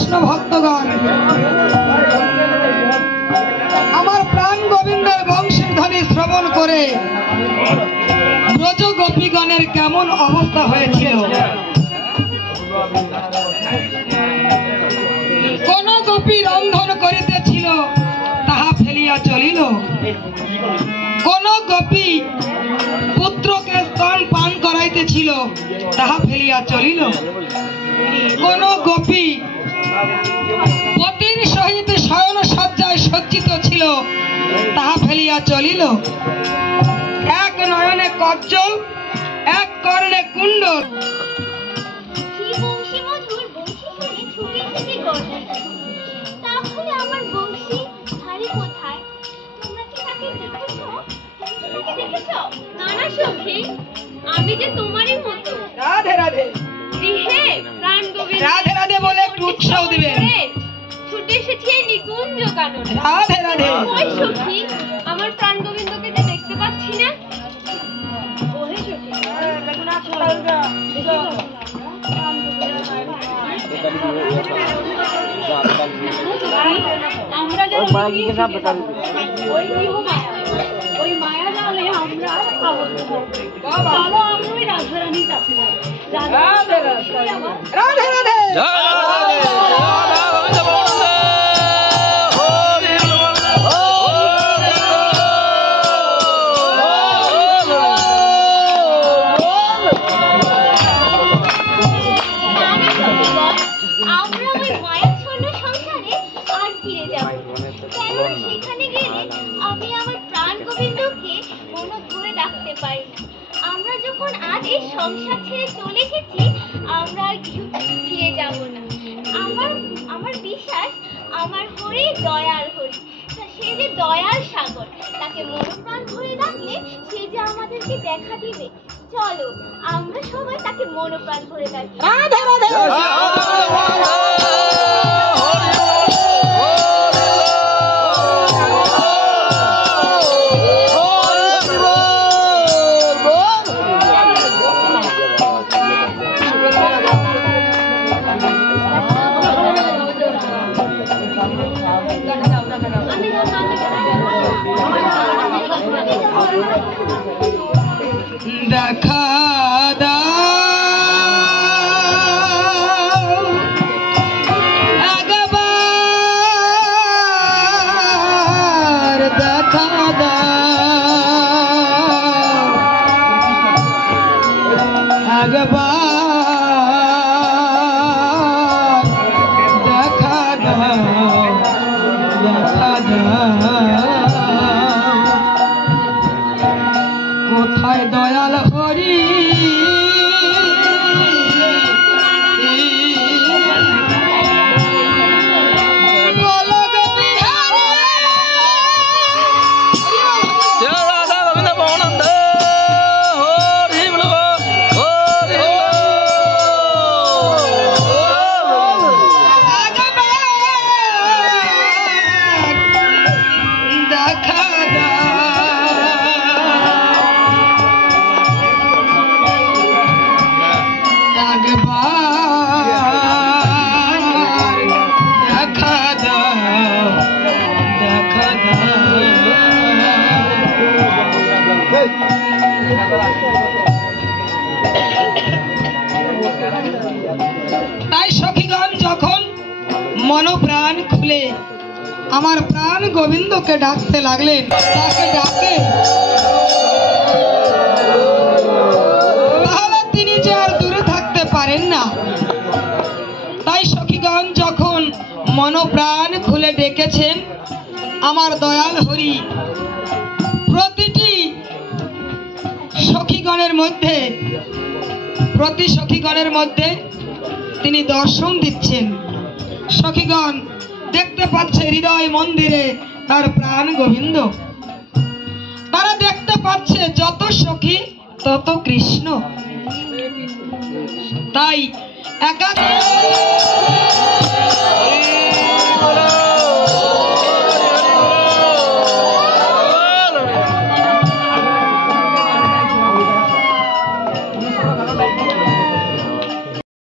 কৃষ্ণ ভক্তগণ, আমার প্রাণ গোবিন্দের বংশের ধ্বনি শ্রবণ করে ব্রজ গোপীগণের কেমন অবস্থা হয়েছিল। কোন গোপী রন্ধন করিতেছিল, তাহা ফেলিয়া চলিল। কোন গোপী পুত্রকে স্তন পান করাইতেছিল, তাহা ফেলিয়া চলিল। কোন গোপী পতির সহিত শয়ন সজ্জায় সজ্জিত ছিল, তাহা ফেলিয়া চলিল। এক নয়নে কজ্জল, এক কর্ণে কুণ্ডল। আমি যে তোমারই মতো। রাধে রাধে। রাধে রাধে বলে একটু উৎসাহ দিবেন। ছুটে এসেছি নিকুঞ্জ কাননে। রাধে রাধে। ওই সখী, আমার প্রাণ গোবিন্দকে যে দেখতে পাচ্ছি না। ওহে সখী, আমরা যে ওই মায়া জালে আমরা আবদ্ধ হব। চলো আমরা ওই রাধারানীর কাছে যাই। রাধে রাধে। সংসার ছেড়ে চলে এসেছি, আমরা আর ফিরে যাব না। আমার বিশ্বাস আমার হরি দয়াল হরি, সে যে দয়াল সাগর, তাকে মনোপ্রাণ ধরে ডাকলে সে যে আমাদেরকে দেখা দিবে। চলো আমরা সবাই তাকে মনোপ্রাণ ধরে ডাকি। রাধে রাধে। দেখা দাও একবার, দেখা দাও একবার, দেখা দাও, দেখা দাও। কোথায় দয়াল হরি, তাই সখীগণ যখন মনোপ্রাণ খুলে আমার প্রাণ গোবিন্দকে ডাকতে লাগলেন, তাকে ডাকে তাহলে তিনি যে আর দূরে থাকতে পারেন না। তাই সখীগণ যখন মনোপ্রাণ খুলে ডেকেছেন আমার দয়াল হরি, প্রতিটি সখীগণের মধ্যে, প্রতি সখীগণের মধ্যে তিনি দর্শন দিচ্ছেন। সখীগণ দেখতে পাচ্ছে হৃদয় মন্দিরে তার প্রাণ গোবিন্দ। তারা দেখতে পাচ্ছে যত সখী তত কৃষ্ণ। তাই একাধারে